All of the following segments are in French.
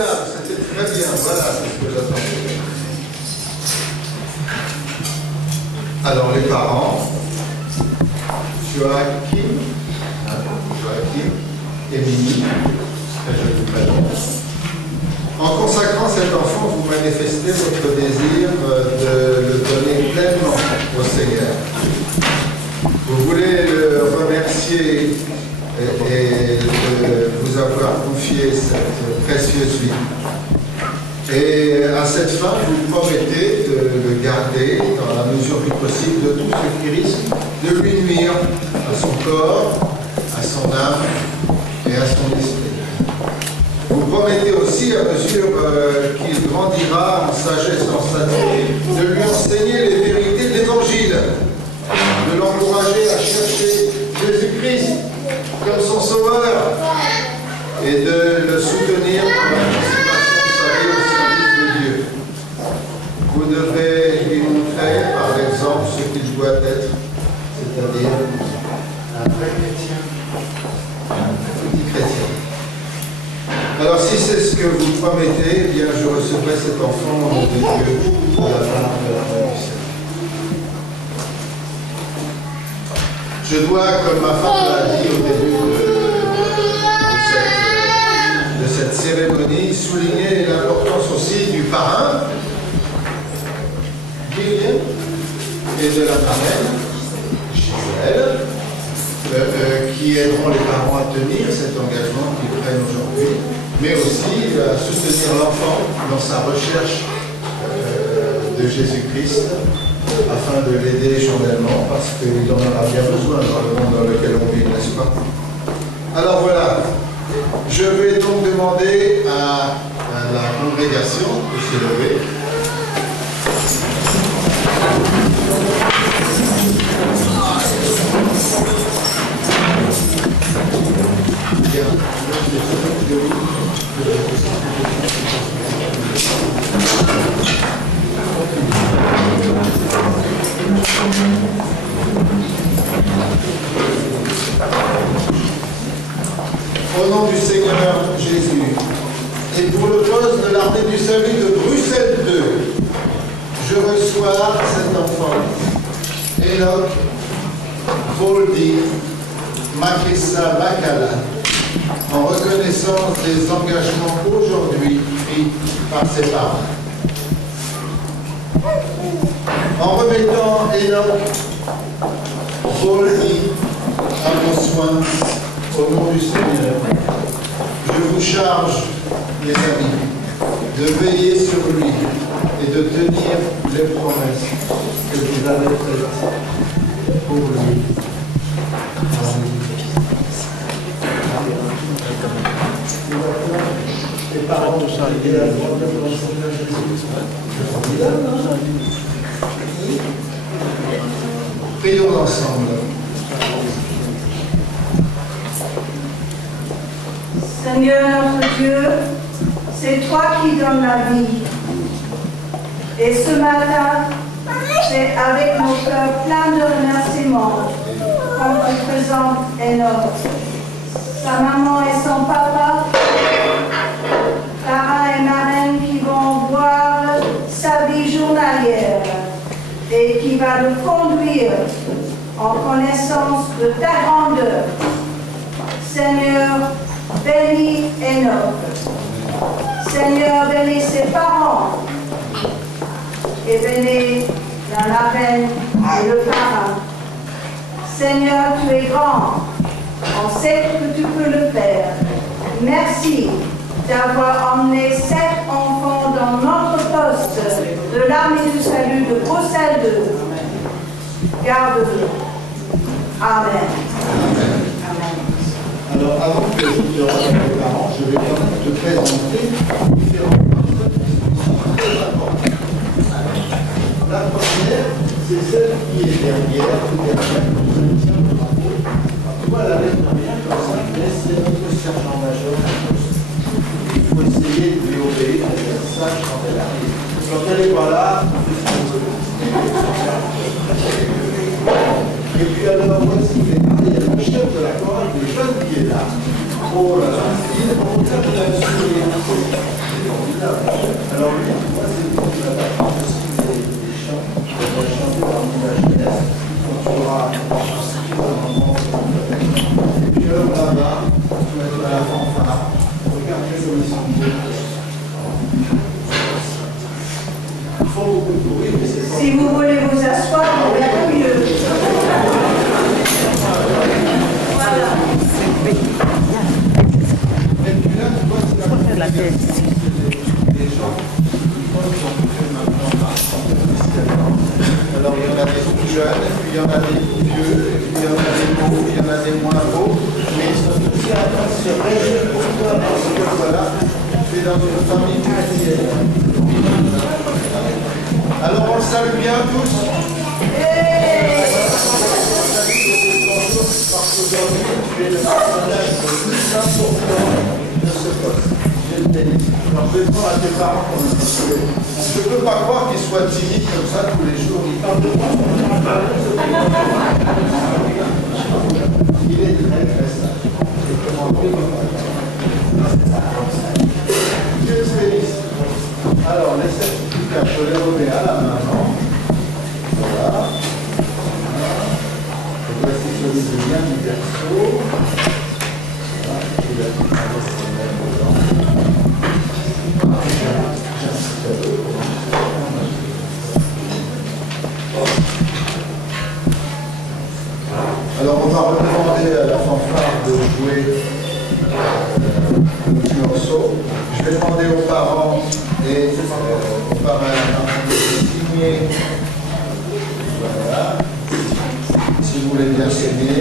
formidable, c'était très bien, voilà, c'est ce que j'attendais. Alors les parents, Joachim et Mimi, très joli prénom. En consacrant cet enfant, vous manifestez votre désir de le donner pleinement au Seigneur. Vous voulez le remercier et de vous avoir confié cette précieuse vie. Et à cette fin, vous promettez de le garder dans la mesure du possible de tout ce qui risque de lui nuire à son corps, à son âme et à son esprit. Vous promettez aussi, à mesure qu'il grandira en sagesse, en sainteté, de lui enseigner les vérités de l'Évangile, de l'encourager à chercher Jésus-Christ comme son sauveur et de le soutenir dans la consécration de sa vie au service de Dieu. Vous devez lui montrer, par exemple, ce qu'il doit être, c'est-à-dire un vrai chrétien, un petit chrétien. Alors, si c'est ce que vous promettez, eh bien, je recevrai cet enfant au nom de Dieu à la fin de la fin du ciel. Je dois, comme ma femme l'a dit au début de cette cérémonie, souligner l'importance aussi du parrain, Gillian, et de la marraine, Gisèle, qui aideront les parents à tenir cet engagement qu'ils prennent aujourd'hui, mais aussi à soutenir l'enfant dans sa recherche de Jésus-Christ, afin de l'aider journellement, parce qu'il en aura bien besoin dans le monde dans lequel on vit, n'est-ce pas? Alors voilà, je vais donc demander à la congrégation de se lever. Au nom du Seigneur Jésus, et pour le poste de l'armée du salut de Bruxelles 2, je reçois cet enfant, Enoch Voldy Makessa Makala, en reconnaissance des engagements aujourd'hui pris par ses parents. En remettant Enoch Voldy à vos soins, au nom du Seigneur, je vous charge, mes amis, de veiller sur lui et de tenir les promesses que vous avez faites pour lui. Les parents de Charlie, la droite de la Seigneur Jésus. Prions ensemble. Seigneur notre Dieu, c'est toi qui donnes la vie. Et ce matin, c'est avec nos cœurs pleins de remerciements qu'on te présente Enoch, sa maman et son papa, parrain et marraine qui vont voir sa vie journalière et qui va le conduire en connaissance de ta grandeur. Seigneur, bénis Enoch. Seigneur, bénis ses parents. Et bénis la marraine et le parrain. Seigneur, tu es grand. On sait que tu peux le faire. Merci d'avoir emmené 7 enfants dans notre poste de l'armée du salut de Bruxelles 2. Garde-le. Amen. Alors, avant que je te rende les parents, je vais quand même te présenter différentes personnes qui sont très importantes. La première, c'est celle qui est derrière, voilà, la première, comme ça, mais c'est notre sergent-major. Il faut essayer de lui obéir, faire ça quand elle arrive. Quand elle n'est pas là, et puis alors, voici, il y a le chef de la chorale des jeunes qui est là. Oh là là. Alors lui, moi, c'est pour la partie aussi des chants, on va chanter parmi la jeunesse, on fera et puis alors là-bas, on va être à la fanfare, regardez comme ils sont beaux. Il faut beaucoup de bruit, mais c'est pas... Si vous voulez vous asseoir, on verra mieux. Voilà. Et puis là, tu vois, c'est la tête. Des gens qui ont fait maintenant officiellement. Alors il y en a des tout jeunes, et puis il y en a des tout vieux, et puis il y en a des beaux, il y en a des moins beaux, mais ils sont tous là à se réunir pour toi, parce que voilà, tu es dans une famille chrétienne. Alors on le salue bien tous. Parce qu'aujourd'hui, tu es le personnage le plus important de ce poste. Je le tennis. Alors fais-moi à tes parents pour le saluer. Je ne peux pas croire qu'ils soient timides comme ça tous les jours. Ils parlent de moi. Il est très très sage. Et comment Dieu te bénisse. Alors les certificats, je les remets à la maman. Voilà. Voici celui de lien du berceau. Voilà, il a tout alors on va redemander à la fanfare de jouer un petit morceau. Je vais demander aux parents et aux parents de signer. Voilà. Si vous voulez bien signer,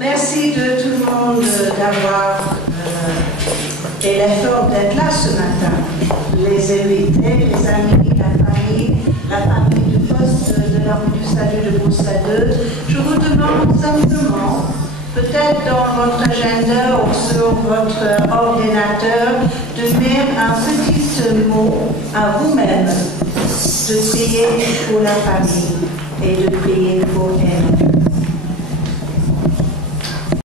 Merci de tout le monde d'avoir fait l'effort d'être là ce matin. Les invités, les amis, la famille du poste de la rue du Salut de Broussailleux. Je vous demande simplement, peut-être dans votre agenda ou sur votre ordinateur, de mettre un petit mot à vous-même, de prier pour la famille et de prier pour elle.